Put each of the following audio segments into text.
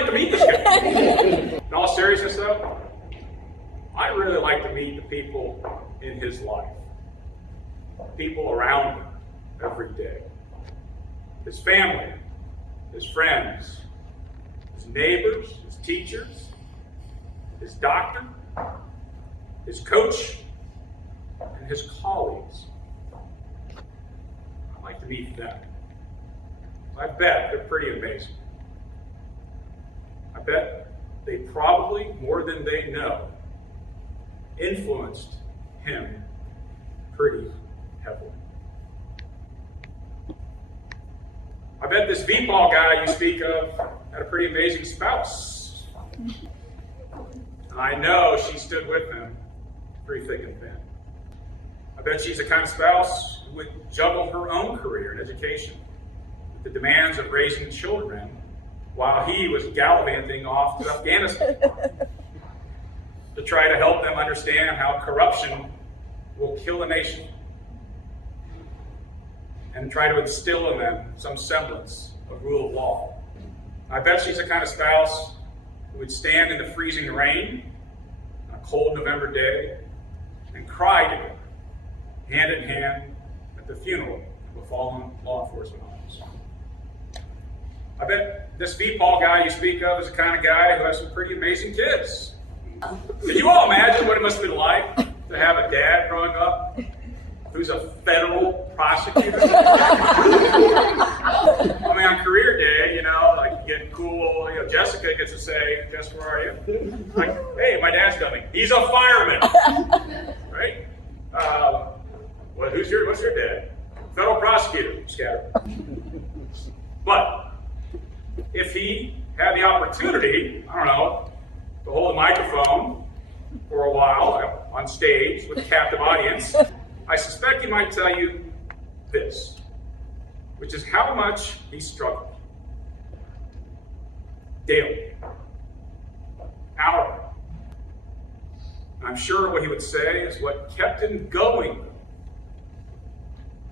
like to meet this guy. In all seriousness though, I really like to meet the people in his life. People around him every day. His family, his friends, his neighbors, his teachers, his doctor, his coach, and his colleagues. I like to meet them. I bet they're pretty amazing. I bet they probably, more than they know, influenced him pretty heavily. I bet this Vipal guy you speak of had a pretty amazing spouse. And I know she stood with him pretty thick and thin. I bet she's the kind of spouse who would juggle her own career in education with the demands of raising children while he was gallivanting off to Afghanistan to try to help them understand how corruption will kill a nation and try to instill in them some semblance of rule of law. I bet she's the kind of spouse who would stand in the freezing rain on a cold November day and cry together, hand in hand, at the funeral of a fallen law enforcement officer. I bet this Vipal guy you speak of is the kind of guy who has some pretty amazing kids. Can you all imagine what it must have been like to have a dad growing up who's a federal prosecutor? I mean, on career day, you know, like you get cool, you know, Jessica gets to say, Jess, where are you? Like, hey, my dad's coming. He's a fireman, right? What's your dad? Federal prosecutor, scatter. But if he had the opportunity, I don't know, to hold a microphone for a while on stage with a captive audience, I suspect he might tell you this, which is how much he struggled. Daily. Hourly. I'm sure what he would say is what kept him going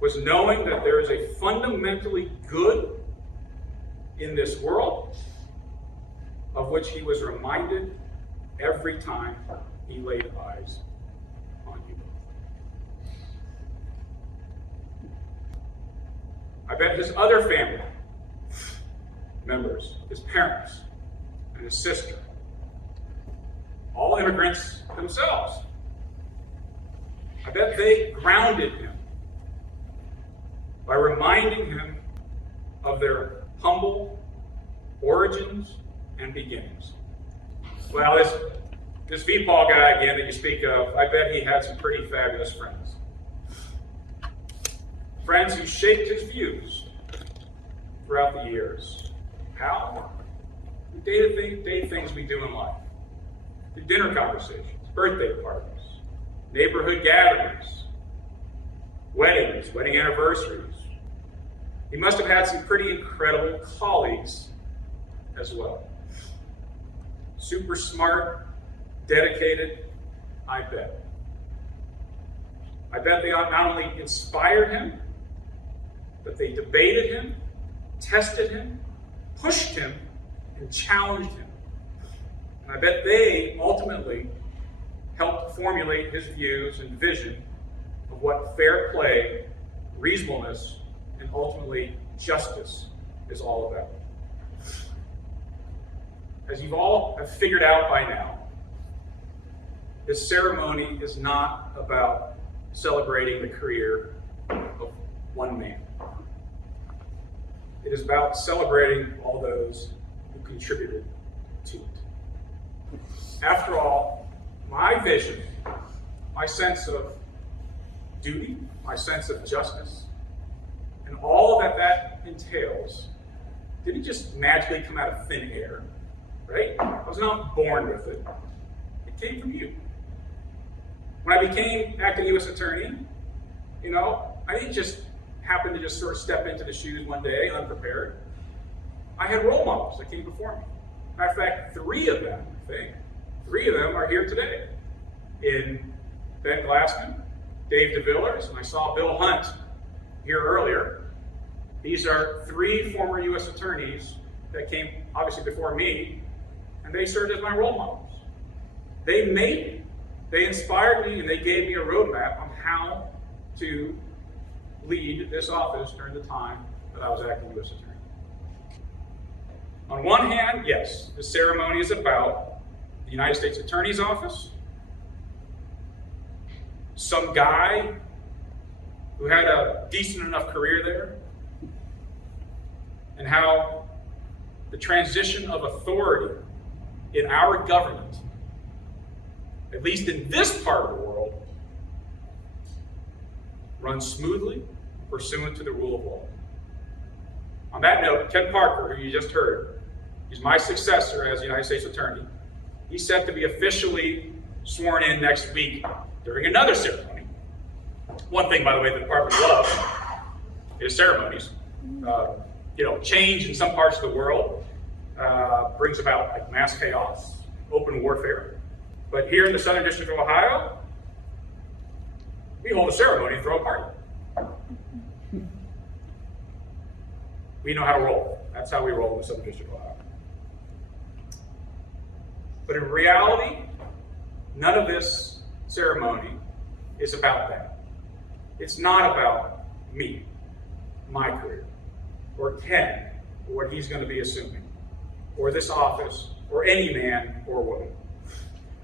was knowing that there is a fundamentally good in this world of which he was reminded every time he laid eyes on you. I bet his other family members, his parents and his sister, all immigrants themselves, I bet they grounded him by reminding him of their humble origins and beginnings. Well, this Vipal guy again that you speak of, I bet he had some pretty fabulous friends. Friends who shaped his views throughout the years. How? The day-to-day things we do in life. The dinner conversations, birthday parties, neighborhood gatherings, weddings, wedding anniversaries. He must have had some pretty incredible colleagues as well. Super smart, dedicated, I bet. I bet they not only inspired him, but they debated him, tested him, pushed him, and challenged him. And I bet they ultimately helped formulate his views and vision of what fair play, reasonableness, and ultimately justice is all about. As you all have figured out by now, this ceremony is not about celebrating the career of one man. It is about celebrating all those who contributed to it. After all, my vision, my sense of duty, my sense of justice, and all that entails, didn't just magically come out of thin air, right? I was not born with it. It came from you. When I became acting U.S. attorney, you know, I didn't just happen to just sort of step into the shoes one day unprepared. I had role models that came before me. Matter of fact, three of them are here today. In Ben Glassman, Dave DeVillers, and I saw Bill Hunt here earlier. These are three former U.S. attorneys that came obviously before me, and they served as my role models. They made me, they inspired me, and they gave me a roadmap on how to lead this office during the time that I was acting U.S. Attorney. On one hand, yes, the ceremony is about the United States Attorney's Office, some guy who had a decent enough career there, and how the transition of authority in our government, at least in this part of the world, runs smoothly, pursuant to the rule of law. On that note, Ken Parker, who you just heard, he's my successor as United States Attorney. He's set to be officially sworn in next week during another ceremony. One thing, by the way, the department loves is ceremonies. Change in some parts of the world brings about like mass chaos, open warfare. But here in the Southern District of Ohio, we hold a ceremony and throw a party. We know how to roll. That's how we roll in the Southern District of Ohio. But in reality, none of this ceremony is about that. It's not about me, my career, or Ken, or what he's going to be assuming, or this office, or any man or woman.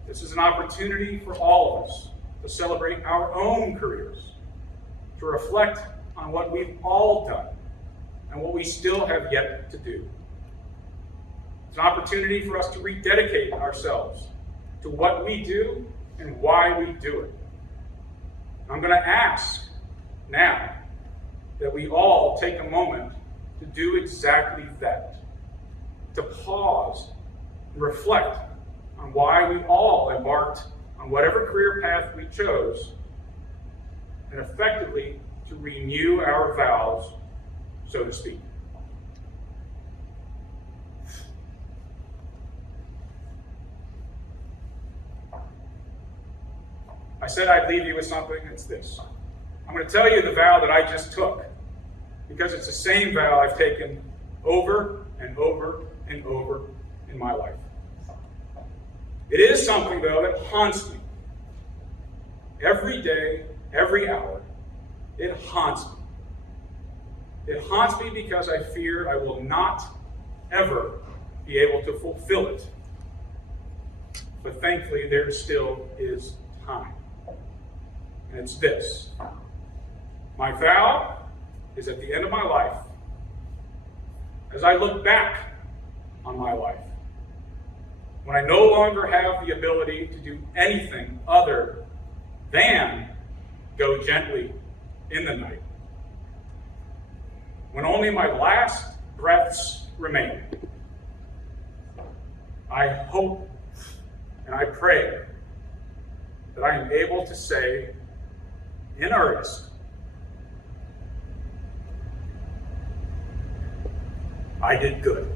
This is an opportunity for all of us to celebrate our own careers, to reflect on what we've all done and what we still have yet to do. It's an opportunity for us to rededicate ourselves to what we do and why we do it. I'm going to ask now that we all take a moment to do exactly that, to pause and reflect on why we all embarked on whatever career path we chose, and effectively to renew our vows, so to speak. I said I'd leave you with something, it's this. I'm going to tell you the vow that I just took, because it's the same vow I've taken over and over and over in my life. It is something, though, that haunts me. Every day, every hour, it haunts me. It haunts me because I fear I will not ever be able to fulfill it. But thankfully, there still is time. And it's this. My vow is at the end of my life, as I look back on my life, when I no longer have the ability to do anything other than go gently in the night, when only my last breaths remain, I hope and I pray that I am able to say in earnest, I did good.